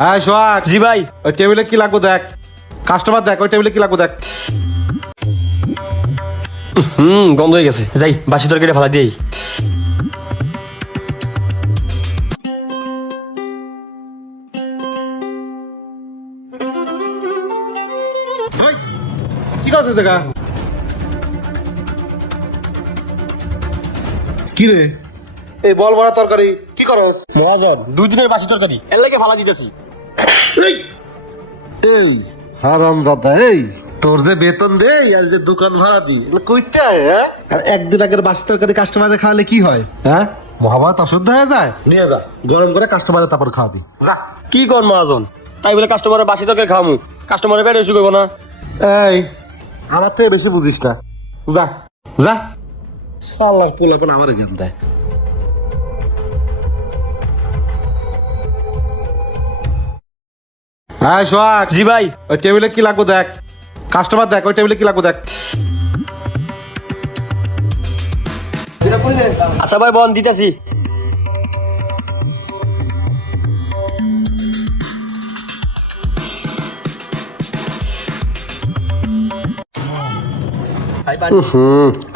হ্যাঁ সোহাগ। জি ভাই। ওই টেবিলে কি লাগবে দেখ? কাস্টমার দেখ ওই টেবিলে কি লাগবে দেখ। হুম গন্ধ হয়ে গেছে। যাই বাসি তরকারি ফেলা দিই কি করছিস দেখা? কি রে? এই বল ভরা তরকারি কি করস? মহাজন দুই দিনের বাসি তরকারি। এর লাগে ফালা দিতেছি। এই এই হারাম এই তোর যে বেতন দে আর যে দোকান ভাড়া দি এগুলো কইতে হয় হ্যাঁ? আর একদিন আগের বাসি তরকারি কাস্টমারে খাওয়ালে কি হয় হ্যাঁ? মহাভারত অশুদ্ধ হয়ে যায়? নিয়ে যা। গরম করে কাস্টমারে তারপর খাওয়াবি। যা। কি কর মহাজন? তাই বলে কাস্টমারের বাসি তরকারি খাওয়ামু। কাস্টমারের পেটে শুকো না। এই আমার থেকে বেশি বুঝিস না। যা যা। সাল্লার পোলাপন আমার জ্ঞান দেয়। হ্যাঁ সোহাগ। জি ভাই। ওই টেবিলে কি লাগবে দেখ? কাস্টমার দেখ ওই টেবিলে কি লাগবে দেখ? আচ্ছা ভাই বন দিতেছি।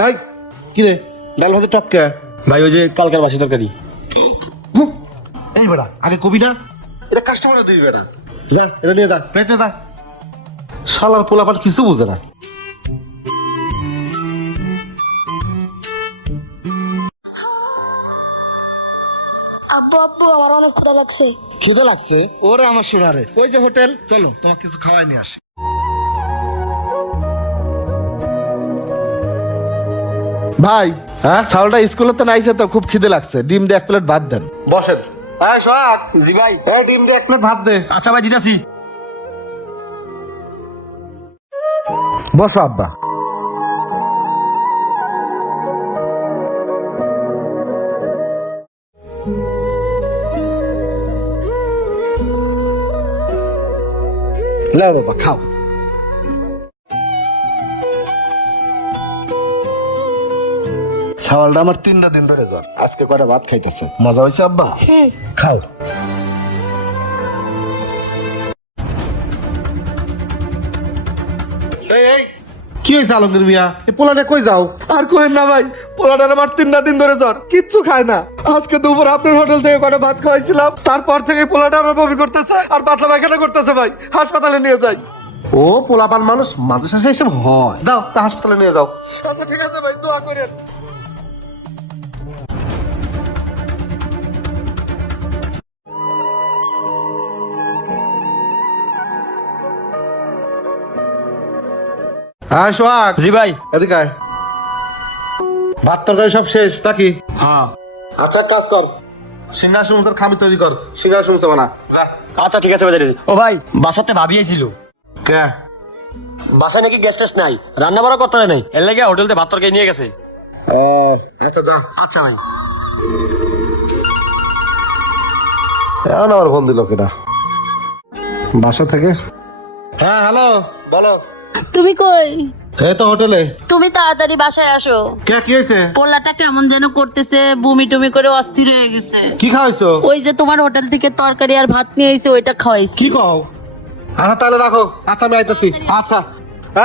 এই কি রে? ডাল ভাজা টপকে ভাই ওই যে কালকার বাসি তরকারি। এই বেড়া আগে কবি না? এটা কাস্টমারে দিবি বেড়া যা এটা নিয়ে যা। প্লেটে যা। শালার পোলাপান কিছু বুঝে না। আব্বু আব্বু আমার অনেক ক্ষুধা লাগছে। খিদে লাগছে? ওরে আমার সোনারে ওই যে হোটেল চলো তোমাকে কিছু খাওয়াই নিয়ে আসি। ভাই হ্যাঁ? চাউলটা স্কুলে তো নাইছে তো খুব খিদে লাগছে। ডিম দিয়ে এক প্লেট ভাত দেন। বসেন। হ্যাঁ সোহাগ। জি ভাই। এই ডিম দিয়ে এক প্লেট ভাত দে। আচ্ছা ভাই দিতেছি। বসো আব্বা। লে বাবা খাও। আমার তিনটা দিন ধরে জ্বর। আজকে কয়টা ভাত খাইতেছে? মজা হয়েছে আব্বা? খাও। এই এই। কি হয়েছে আলমগীর মিয়া? এই পোলাটা কই যাও? আর কোহেন না ভাই পোলাটার আমার তিনটা দিন ধরে জ্বর। কিচ্ছু খায় না। আজকে দুপুর আপনার হোটেল থেকে কটা ভাত খাওয়াইছিলাম তারপর থেকে পোলাটা আমার বমি করতেছে আর পাতলা পায়খানা করতেছে ভাই। হাসপাতালে নিয়ে যাই। ও পোলাপান মানুষ মাঝে শেষে এসব হয়। দাও তা হাসপাতালে নিয়ে যাও। আচ্ছা ঠিক আছে ভাই দোয়া করেন। হ্যাঁ সোহাগ। জি ভাই। এদিকে আয়। ভাত তরকারি সব শেষ নাকি? হ্যাঁ। আচ্ছা এক কাজ কর। সিঙ্গার সমুদ্রের খামি তৈরি কর। সিঙ্গার সমুদ্র বানা। যা। আচ্ছা ঠিক আছে ভাই দিতেছি। ও ভাই বাসাতে ভাবি আইছিল। কে? বাসায় নাকি গ্যাস টেস্ট নাই? রান্না বাড়া করতে নাই? এর লাগে হোটেলতে ভাত তরকারি নিয়ে গেছে। আচ্ছা যা। আচ্ছা ভাই। এখন আবার ফোন দিল কিনা বাসা থেকে? হ্যাঁ হ্যালো বলো। তুমি কই? এই তো হোটেলে। তুমি তাড়াতাড়ি বাসায় আসো। কে কি হয়েছে? পোলাটা কেমন যেন করতেছে বমি টুমি করে অস্থির হয়ে গেছে। কি খাওয়াইছো? ওই যে তোমার হোটেল থেকে তরকারি আর ভাত নিয়ে এসে ওইটা খাওয়াইছি। কি কও? আচ্ছা তাহলে রাখো। আচ্ছা আমি আইতাছি। আচ্ছা।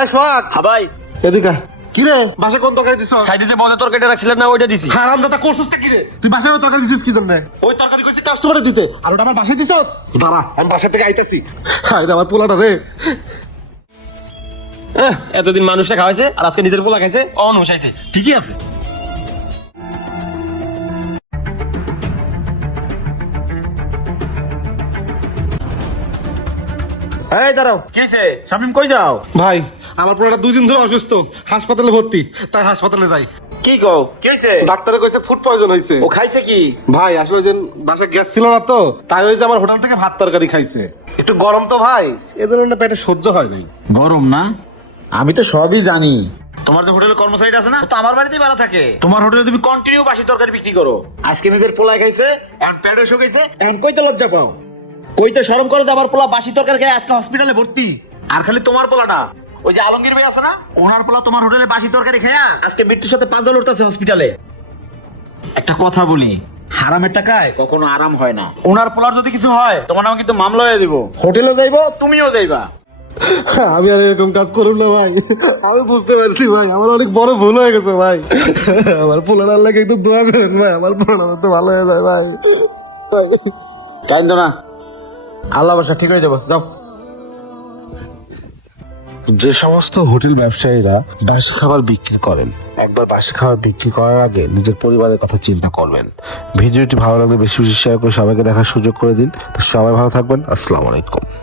এই সোহাগ। হ্যাঁ ভাই। এদিকে। কি রে? বাসা কোন তরকারি দিছ? সাইডে যে বলে তরকারিটা রাখছিলেন না ওইটা দিছি। হারাম দাদা করছিস কি রে? তুই বাসায় তরকারি দিছিস কি জন্য ওই তরকারি কইছিস কাস্টমারে দিতে। আর ওটা আমার বাসায় দিছস? দাঁড়া আমি বাসা থেকে আইতাছি। হাই রে আমার পোলাটা রে। এতদিন মানুষটা খাওয়াইছে আর আজকে নিজের পোলা খাইছে অন বসাইছে। ঠিকই আছে। এই দাঁড়াও। কিছে শামিম কই যাও? ভাই আমার পোলাটা দুই দিন ধরে অসুস্থ। হাসপাতালে ভর্তি তাই হাসপাতালে যাই। কি কও? কিছে ডাক্তারে কইছে ফুড পয়জন হইছে। ও খাইছে কি? ভাই আসলে ওই দিন বাসায় গ্যাস ছিল না তো তাই ওই যে আমার হোটেল থেকে ভাত তরকারি খাইছে। একটু গরম তো ভাই। এজন্য পেটে সহ্য হয় নাই। গরম না? আমি তো সবই জানি। তোমার যে হোটেলের কর্মচারী আছে না তো আমার বাড়িতেই বেড়া থাকে। তোমার হোটেলে তুমি কন্টিনিউ বাসি তরকারি বিক্রি করো। আজকে নিজের পোলায় খাইছে এখন পেটে শুকাইছে এখন কইতে লজ্জা পাও। কইতে শরম করো যে আমার পোলা বাসি তরকারি খাই আজকে হসপিটালে ভর্তি। আর খালি তোমার পোলা না ওই যে আলমগীর ভাই আছে না ওনার পোলা তোমার হোটেলে বাসি তরকারি খায়া আজকে মৃত্যুর সাথে পাঁচ উঠতেছে হসপিটালে একটা কথা বলি হারামের টাকায় কখনো আরাম হয় না। ওনার পোলার যদি কিছু হয় তোমার নামে কিন্তু মামলা হয়ে দিব। হোটেলে যাইবো তুমিও যাইবা। আমি আর এরকম কাজ করুন না ভাই। আমি বুঝতে পারছি ভাই আমার অনেক বড় ভুল হয়ে গেছে ভাই। আমার পোলার লাগে একটু দোয়া করেন ভাই আমার পোলার তো ভালো হয়ে যায় ভাই। কাইন্দ না। আল্লাহ বসা ঠিক হয়ে যাব যাও। যে সমস্ত হোটেল ব্যবসায়ীরা বাসি খাবার বিক্রি করেন একবার বাসি খাবার বিক্রি করার আগে নিজের পরিবারের কথা চিন্তা করবেন। ভিডিওটি ভালো লাগলে বেশি বেশি শেয়ার করে সবাইকে দেখার সুযোগ করে দিন। তো সবাই ভালো থাকবেন। আসসালামু আলাইকুম।